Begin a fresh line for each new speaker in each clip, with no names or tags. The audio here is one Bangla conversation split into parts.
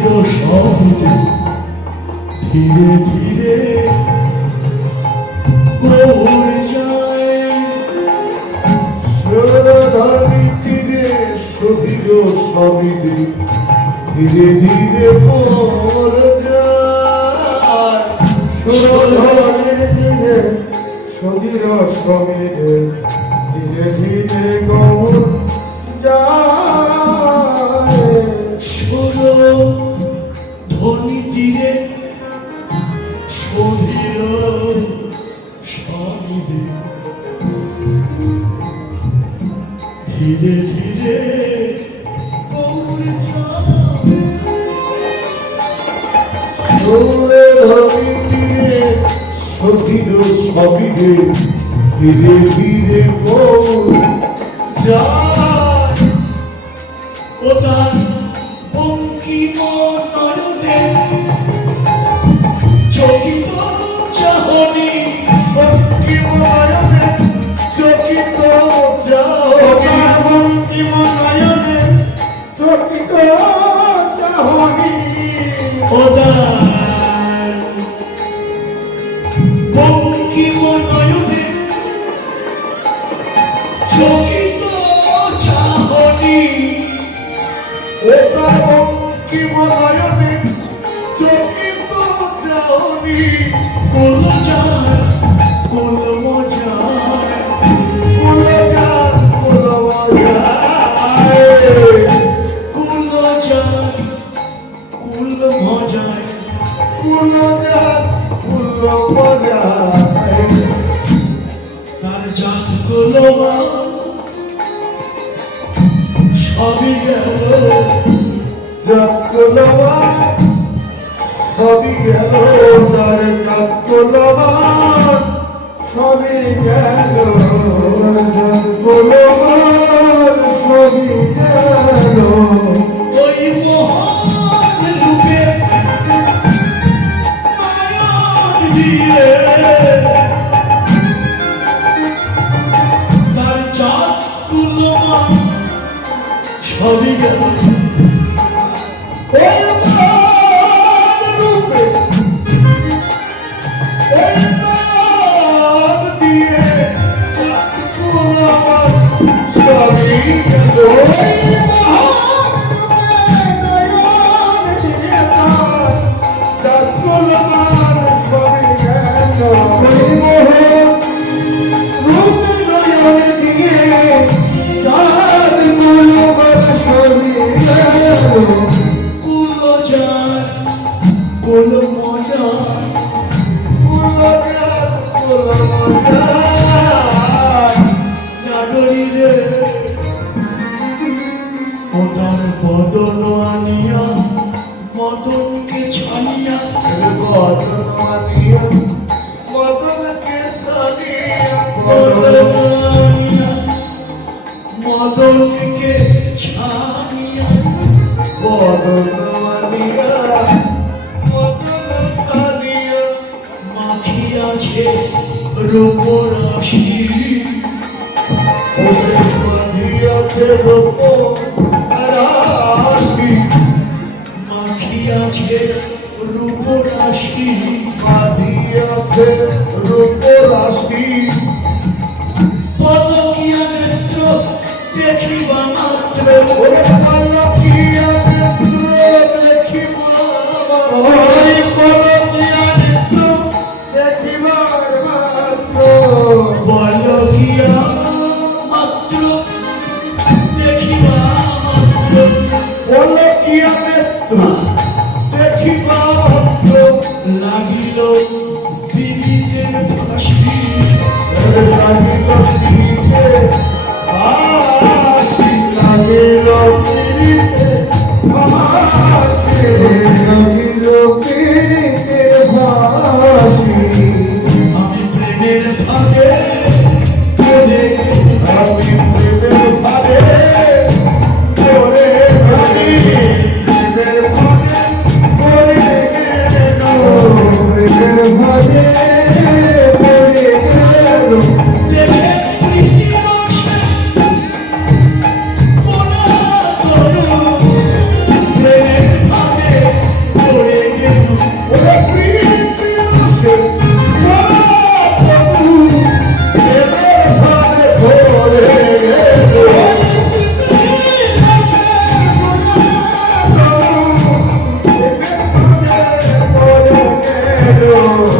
ছিল ধীরে ধীরে গৌর যায়।
সোনাধানি তীরে ধীরে ধীরে
গৌর যায়।
সোনাধানি তীরে সধির ধীরে ধীরে ও যায়
তার জাতগুলো সবই গেল
জাতগুলো সবই গেল
তার
জাত গোলমান সবই গেল
সবই গেল
নাগরী রে
রূপরাশি
বাঁধিয়াছে রূপ রাশি মাখিয়াছে রূপরাশি
বাঁধিয়াছে রূপ
Thank you.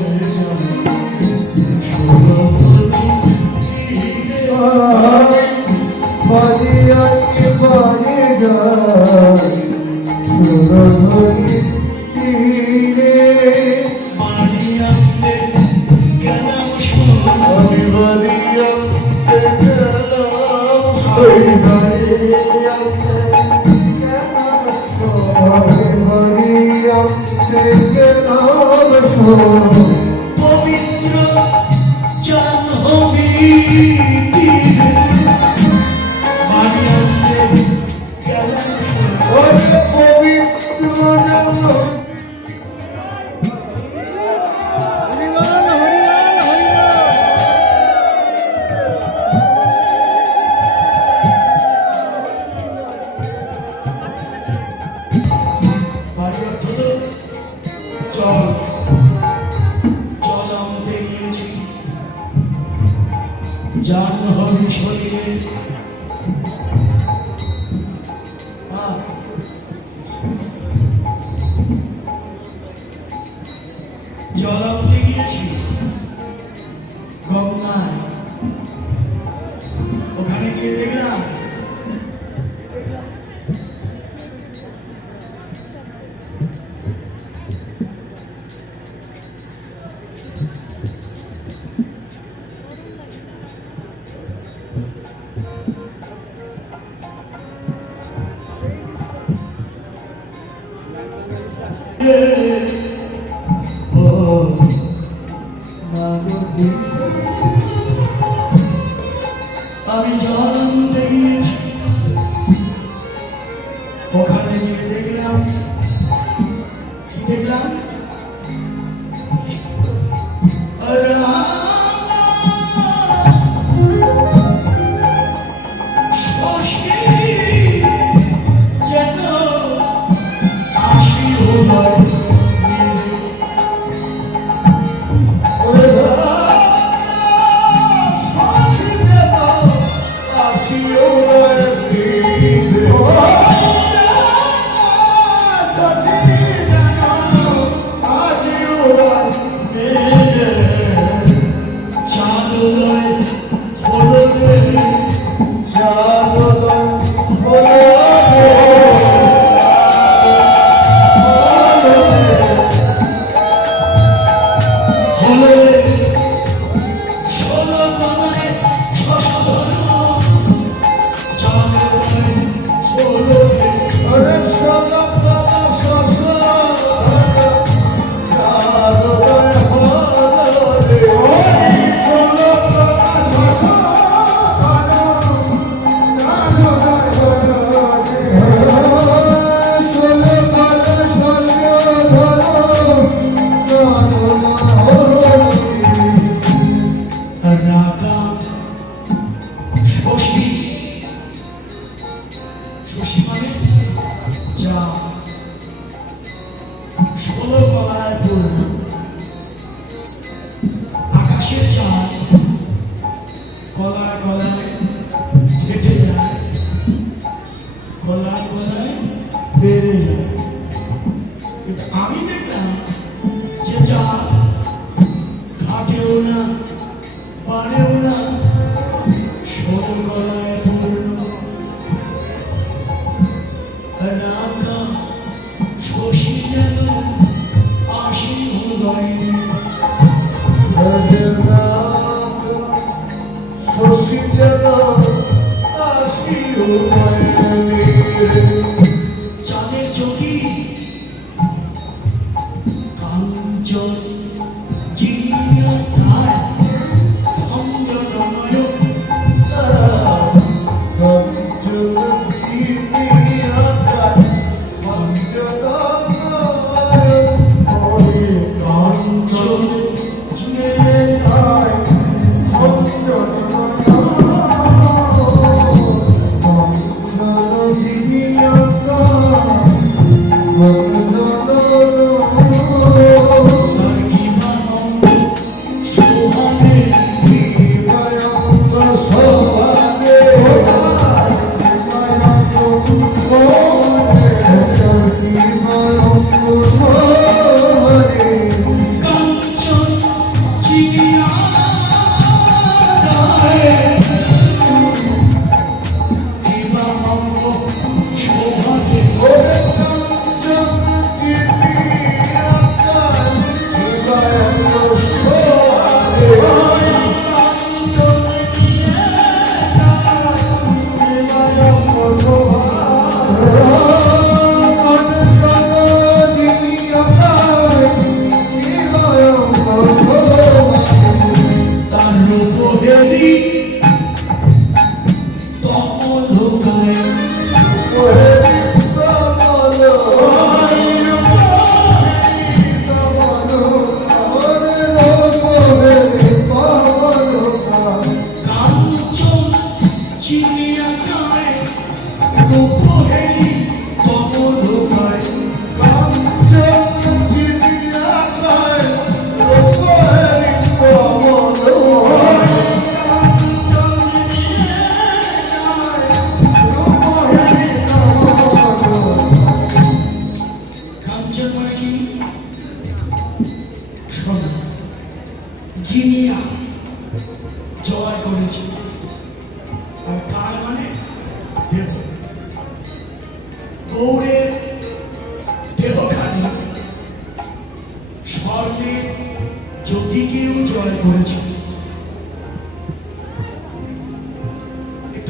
Oh. জল আনতে গিয়েছি গঙ্গায়। ওখানে গিয়ে দেখলাম আমি জানতে গিয়েছি ওখানে গিয়ে দেখলাম। কি দেখলাম? Thank you. Hallelujah.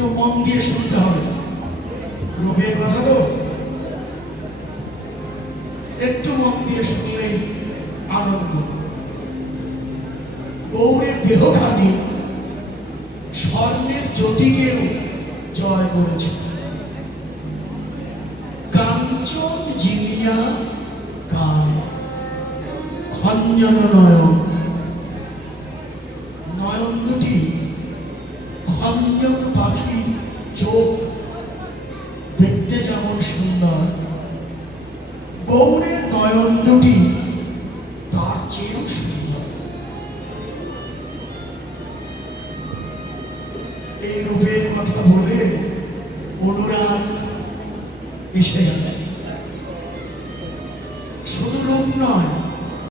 একটু মন দিয়ে শুনতে হবে। রূপের কথা তো? একটু মন দিয়ে শুনলেই আনন্দ। গৌরের দেহখানি স্বর্ণের জ্যোতিকেও জয় করেছে। কাঞ্চন জিনিয়া কায়, খঞ্জন নয়ন। নয়ন দুটি খঞ্জন পাখি চোখ দেখতে যেমন সুন্দর, গৌরের নয়ন দুটি তার চেয়েও সুন্দর। এই রূপের কথা বলে অনুরাগ এসে গেল।